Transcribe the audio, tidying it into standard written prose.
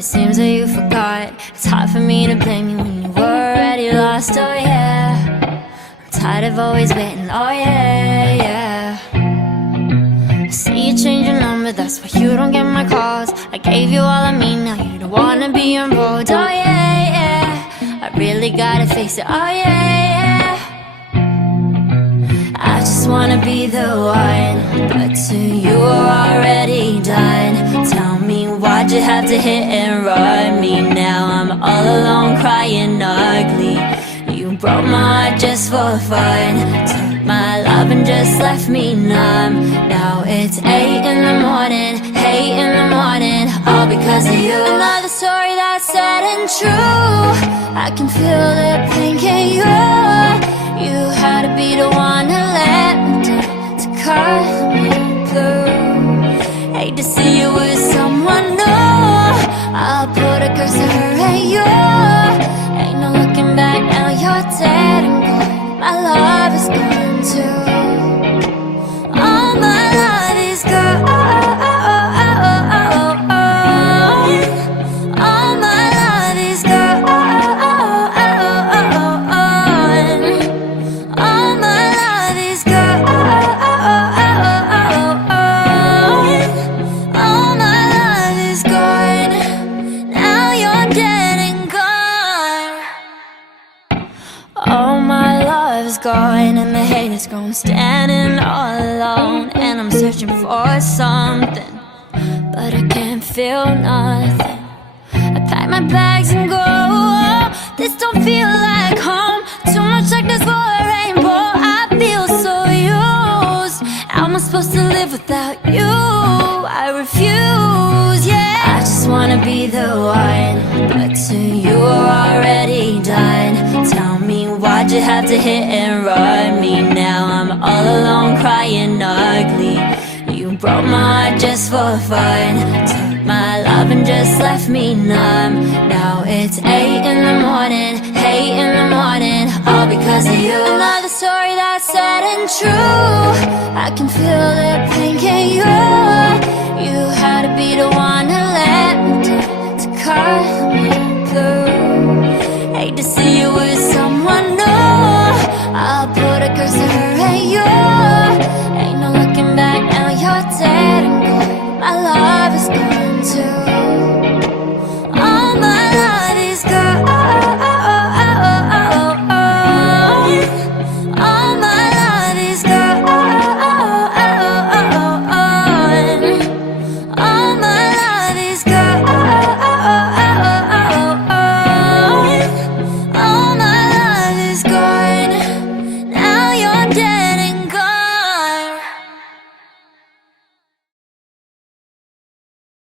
it seems that you forgot. It's hard for me to blame you when you were already lost, oh yeah. I'm tired of always waiting, oh yeah, yeah. I see you change your number, that's why you don't get my calls. I gave you all of me, now you don't wanna be involved, oh yeah, yeah. I really gotta face it, oh yeah, yeah. I just wanna be the one, but to you are already done. Tell me why'd you have to hit and run me? Now I'm all alone crying ugly. You broke my heart just for fun, took my love and just left me numb. Now it's 8 in the morning, 8 in the morning, all because of you. Another story that's sad and true. I can feel the pain, can you? You had to be the one to let me down, to cut me through. Hate to see you with someone new. I'll put a curse to her and you. Ain't no looking back, now you're dead and gone. My love is gone too. All my love is gone. All my love is gone. All my love is gone. All my love is gone. Now you're dead and gone. All my love is gone, and the hate is gone. Standing all alone, and I'm searching for something, but I can't feel nothing. I pack my bags and go. This don't feel like home. Too much darkness for a rainbow. I feel so used. How am I supposed to live without you? I refuse, yeah. I just wanna be the one, but to you are already done. Tell me why'd you have to hit and run me? Now I'm all alone crying ugly. You broke my heart just for fun, took my love and just left me numb. Now it's 8 in the morning, 8 in the morning, all because of you. Another story that's sad and true. I can feel the pain, can you? You had to